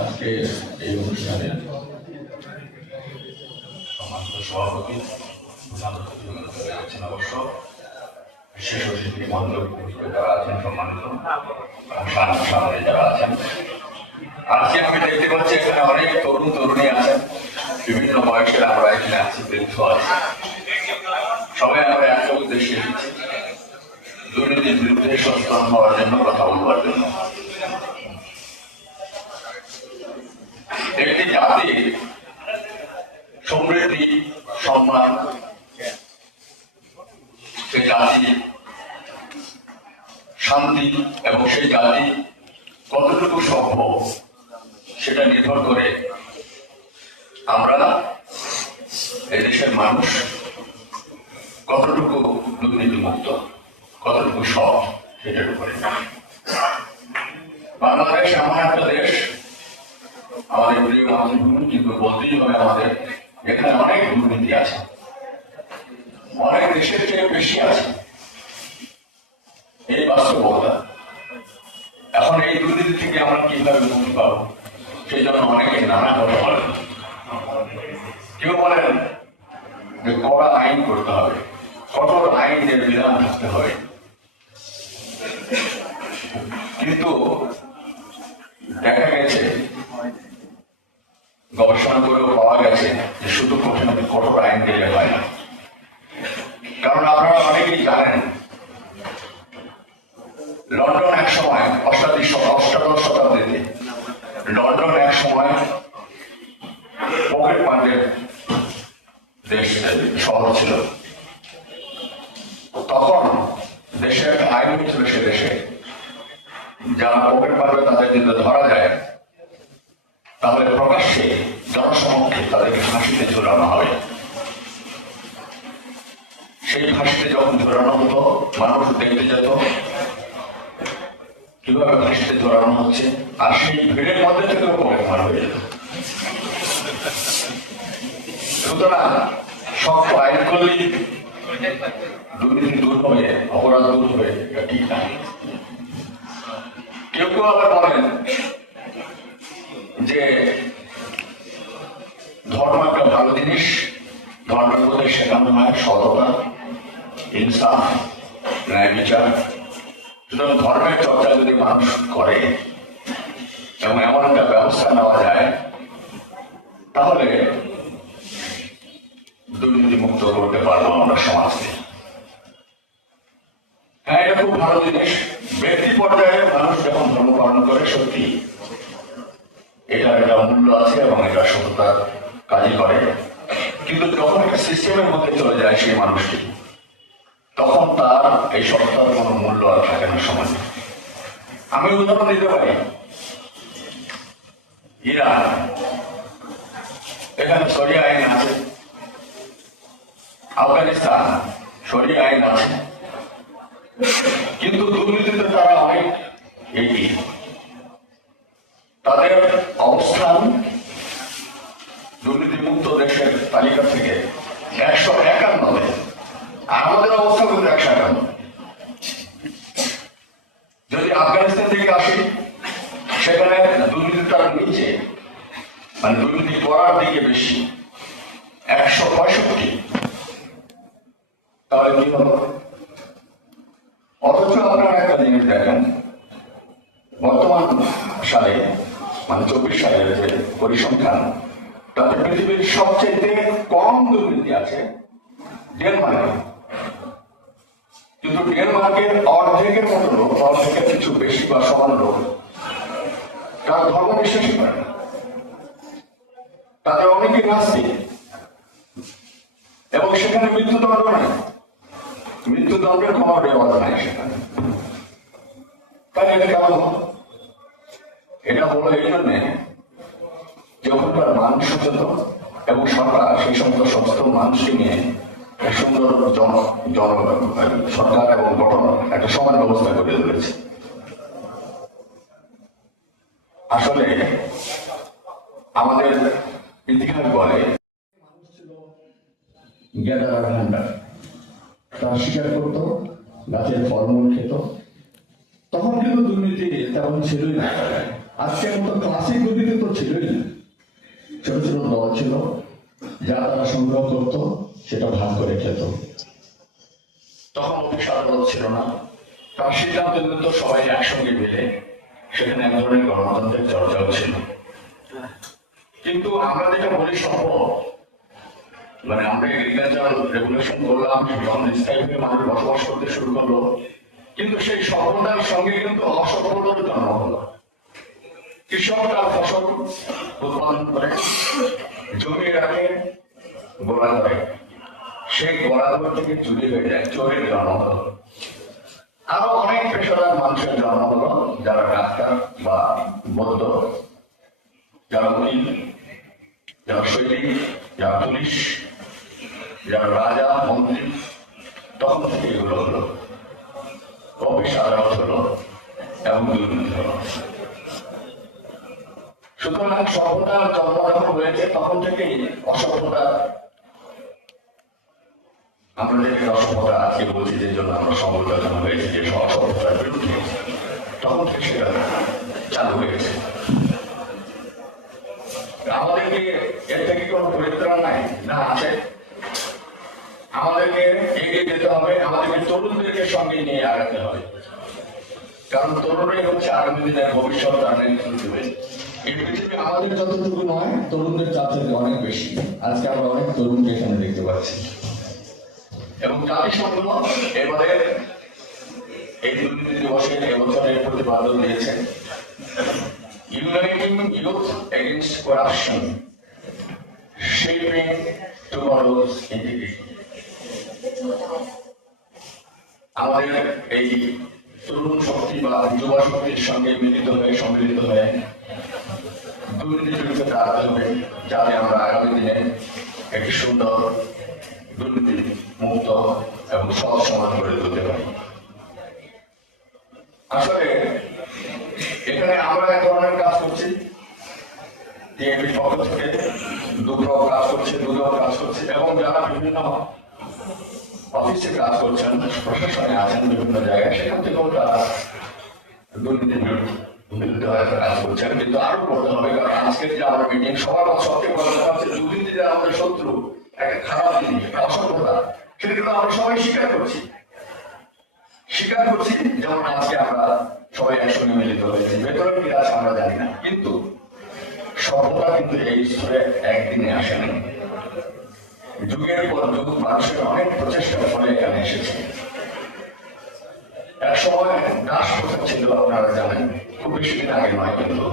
আজকে এই অনুষ্ঠানে সম্মানিত সভাপতি প্রধান অতিথি আছেন, অবশ্য বিশেষ অতিথি মন্ডল যারা আছেন, সম্মানিত সামনে যারা আছেন। আজকে আমি দেখতে পাচ্ছি এখানে অনেক তরুণ তরুণী আছেন, বিভিন্ন বয়সের। আমরা এখানে আছি, বৃদ্ধ আছি, সবাই আমরা একটা উদ্দেশ্যে এসেছি, দুর্নীতির বিরুদ্ধে সচেতন হওয়ার জন্য, কথা বলবার জন্য। একটি জাতির সমৃদ্ধি, সম্মান, সেই জাতি শান্তি এবং সেই জাতি কতটুকু সভ্য সেটা নির্ভর করে আমরা এদেশের মানুষ কতটুকু দুর্নীতিমুক্ত, কতটুকু সৎ, সেটার উপরে। বাংলাদেশ এমন একটা দেশ, আমাদের প্রিয় মাতৃভূমি, কিন্তু বলতেই হবে আমাদের এখানে অনেক দুর্নীতি আছে, অনেক দেশের চেয়ে বেশি আছে, এই বাস্তবতা। এখন এই দুর্নীতি থেকে আমরা কিভাবে মুক্তি পাবো, সেই জন্য অনেকে নানা কথা বলেন। কেউ বলেন যে কড়া আইন করতে হবে, কঠোর আইনের বিধান থাকতে হবে, কিন্তু দেখা গেছে, গবেষণা করেও পাওয়া গেছে যে শুধু কঠোর আইন দিলে হয় না। কারণ আপনারা অনেকেই জানেন, লন্ডন এক সময় অষ্টাদশ শতাব্দীতে লন্ডন এক সময় পকেট মারের দেশ, শহর ছিল। তখন দেশে একটা আইন ছিল, সে দেশে যারা পকেট মারবে তাদের যদি ধরা যায় তাহলে প্রকাশ্যে জনসমক্ষে তাদেরকে ফাঁসিতে ঝুলানো হবে। সেই ফাঁসিতে যখন ঝুলানো হতো, মানুষ দেখতে যেত কিভাবে ফাঁসিতে ঝুলানো হচ্ছে, আর সেই ভিড়ের মধ্যে থেকেও পকেট মার হয়ে যেত। সুতরাং শক্ত আইন করলেই দুর্নীতি দূর হবে, অপরাধ দূর হবে, এটা ঠিক না। কেউ কেউ আবার বলেন যে ধর্ম একটা ভালো জিনিস, ধর্মের মধ্যে শেখানো হয় সততা, ইনসাফ, ন্যায় বিচার। সুতরাং ধর্মের চর্চা যদি মানুষ করে এবং এমন একটা ব্যবস্থা নেওয়া যায়, তাহলে দুর্নীতি মুক্ত করতে পারবো আমরা সমাজকে। হ্যাঁ, এটা খুব ভালো জিনিস। ব্যক্তি পর্যায়ে মানুষ যখন ধর্ম পালন করে, সত্যি এটার একটা মূল্য আছে এবং এটা সততার কাজই করে। কিন্তু যখন একটা সিস্টেমের মধ্যে চলে যায় সেই মানুষটি, তখন তার এই সততার কোনো মূল্য আর থাকে না সমাজে। আমি উদাহরণ দিতে পারি, ইরান, এখানে শরিয়া আইন আছে, আফগানিস্তান শরিয়া আইন আছে, কিন্তু দুর্নীতিতে তারা অনেক এগিয়ে। তাদের অবস্থান দুর্নীতিমুক্ত দেশের তালিকা থেকে 151, আর আমাদের অবস্থা কিন্তু 151। যদি আফগানিস্তান থেকে আসি, সেখানে দুর্নীতিটার নিচে, মানে দুর্নীতি করার দিকে বেশি, 165। তাহলে কি হলো? অথচ আপনারা একটা জিনিস দেখেন, বর্তমান সালে, মানে 24 সালের যে পরিসংখ্যান, তাতে পৃথিবীর সবচেয়ে কম দুর্নীতি আছে ডেনমার্কে। কিন্তু ডেনমার্কের অর্ধেকের মতো লোক, অর্ধেকের কিছু বেশি বা সমান লোক, তারা ধর্ম বিশ্বাসী করে না। তাদের অনেকে নাস্তিক, এবং সেখানে মৃত্যুদণ্ড নাই, মৃত্যুদণ্ডের কোনো ব্যবস্থা নাই সেখানে। তাহলে এটা কেমন হলো? এটা হলো এই জন্যে যখনকার মানুষ সচেতন এবং সরকার সেই সমস্ত সমস্ত মানুষকে নিয়ে সুন্দর সরকার এবং গঠন একটা সমান ব্যবস্থা করে তুলেছে। আসলে আমাদের ইতিহাস বলে মানুষ ছিল গ্যাদারার ভান্ডার, তারা শিকার করতো, গাছের ফলমূল খেত। তখন কিন্তু দুর্নীতি তেমন ছিলই না। আজকের মতো ক্লাসিক দুর্নীতি তো ছিলই না। ছোট ছোট দল ছিল, যা তারা সংগ্রহ করতো সেটা ভাগ করে খেত। তখন অফিস আদালত ছিল না, তার সিদ্ধান্ত নিত সবাই একসঙ্গে মিলে, সেখানে এক ধরনের গণতন্ত্রের চর্চাও ছিল। কিন্তু আমরা যেটা বলি সম্ভব, মানে আমরা এগ্রিকালচারাল রেগুলেশন করলাম, স্থায়ীভাবে মানুষ বসবাস করতে শুরু করলো, কিন্তু সেই সফলতার সঙ্গে কিন্তু অসফলতার জন্ম হলো। কৃষক তার ফসল উৎপাদন করে জমি রাখে, গোড়া করে, সেই গোড়াঘর থেকে চুরি হয়ে যায়, চোরের জন্ম হলো। আরো অনেক পেশাদার মানুষের জন্ম হলো, যারা ডাক্তার বা বৌদ্ধ, যারা উকিল, যারা সৈনিক, যারা পুলিশ, যারা রাজা মন্ত্রী। তখন থেকে এগুলো হলো, অফিস আদালত হলো এবং দুর্নীতি হলো। সুতরাং সভ্যতার জন্ম যখন হয়েছে তখন থেকেই অসভ্যতা, আমরা যেটাকে অসভ্যতা আজকে বলছি, যে জন্য আমরা সভ্যতা জন্ম হয়েছে, যে অসভ্যতার বিরুদ্ধে, তখন থেকে সেটা চালু হয়েছে। আমাদেরকে এর থেকে কোনো পরিত্রাণ নাই, না আছে। আমাদেরকে এগিয়ে যেতে হবে, আমাদেরকে তরুণদেরকে সঙ্গে নিয়ে আগাতে হবে, কারণ তরুণরাই হচ্ছে আগামী দিনের ভবিষ্যৎ আর নেতৃত্ব দেবে। এই পৃথিবী আমাদের যতটুকু নয়, তরুণদের চাপ থেকে অনেক বেশি। আজকে আমরা অনেক তরুণকে এখানে দেখতে পাচ্ছি। এবং জাতিসংঘ এবারে এই দুর্নীতি দিবসে এবছরের প্রতিপাদন দিয়েছেন, uniting youth against corruption, shaping tomorrow's integrity. আমাদের এই তরুণ শক্তি বা যুবা শক্তির সঙ্গে মিলিত হয়ে, সম্মিলিত হয়ে দুর্নীতির বিরুদ্ধে দাঁড়াতে হবে, যাতে আমরা আগামী দিনে একটি সুন্দর দুর্নীতি মুক্ত এবং সৎ সমাজ গড়ে তুলতে পারি। আসলে এখানে আমরা এক ধরনের কাজ করছি, টিএমপির পক্ষ থেকে দুটো কাজ করছে, দুটো কাজ করছে, এবং যারা বিভিন্ন অফিসে কাজ করছেন, প্রশাসনে আছেন বিভিন্ন জায়গায়, সেখান থেকেও তারা দুর্নীতির বিরুদ্ধে হয়তো কাজ করছেন। কিন্তু আরো করতে হবে, কারণ আজকের যে আমরা মিটিং, সবার সবচেয়ে বড় কথা হচ্ছে দুর্নীতি যে আমাদের শত্রু, একটা খারাপ জিনিস, একটা অসভ্যতা, সেটা কিন্তু আমরা সবাই স্বীকার করছি। যেমন আজকে আমরা সবাই একসঙ্গে মিলিত হয়েছি, ভেতরে কি আছে আমরা জানি না, কিন্তু সভ্যতা কিন্তু এই স্তরে একদিনে আসেনি। যুগের পর যুগ মানুষের অনেক প্রচেষ্টার ফলে এখানে এসেছে। এক সময় দাস প্রথা ছিল, আপনারা জানেন, খুব বেশি দিন আগে নয়, কিন্তু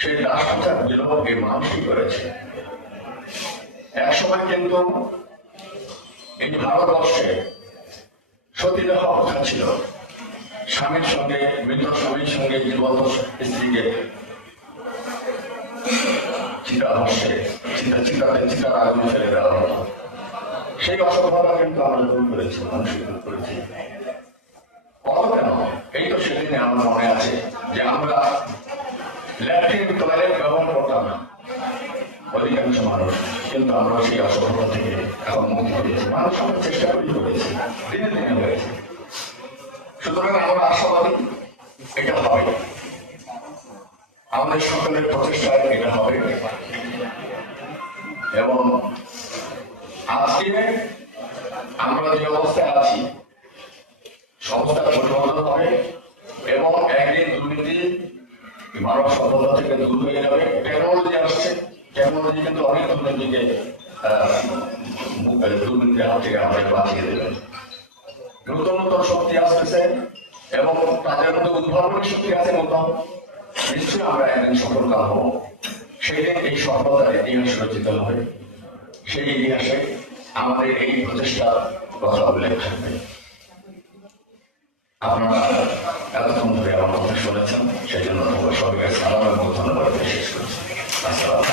সেই দাস প্রথার বিলোপ এই মানুষই করেছে। এক সময় কিন্তু এই ভারতবর্ষে সতীদাহ প্রথা ছিল, স্বামীর সঙ্গে, মৃত স্বামীর সঙ্গে জীবন্ত স্ত্রীকে চিতার আগুন ফেলে দেওয়া হতো। সেই অসভ্যতা কিন্তু আমরা দূর করেছি, মানুষ দূর করেছি। কত কেন? এই তো সেদিনে আমার মনে আছে যে আমরা ল্যাট্রিন টয়লেট ব্যবহার করতাম না অধিকাংশ মানুষ, কিন্তু আমরা সেই অসভ্যতা থেকে এখন মুক্তি পেয়েছি। মানুষ আমরা চেষ্টা করেছি, দিনে দিনে হয়েছে। সুতরাং আমরা আশাবাদী এটা হবে, আমাদের সকলের প্রচেষ্টায় এটা হবে। এবং আজকে আমরা যে অবস্থায় আছি, সংস্থা পরিবর্তন হবে এবং একদিন দুর্নীতি মানব সভ্যতা থেকে দূর হয়ে যাবে। টেকনোলজি আসছে, টেকনোলজি কিন্তু অনেক দুর্নীতিকে দুর্নীতির হাত থেকে আমাদের বাঁচিয়ে দেবে। নতুন নতুন শক্তি আসতেছে এবং তাদের মধ্যে উদ্ভাবনী শক্তি আছে নতুন। নিশ্চয়ই আমরা একদিন সফলতা হব, সেই দিন এই সফলতার ইতিহাস রচিত হবে। সেই ইতিহাসে আমাদের এই প্রচেষ্টার কথা উল্লেখ থাকবে। আপনারা এতক্ষণ ধরে আমার কথা শুনেছেন, সেই জন্য সবাইকে সালাম এবং ধন্যবাদ শেষ করছি। আসসালাম।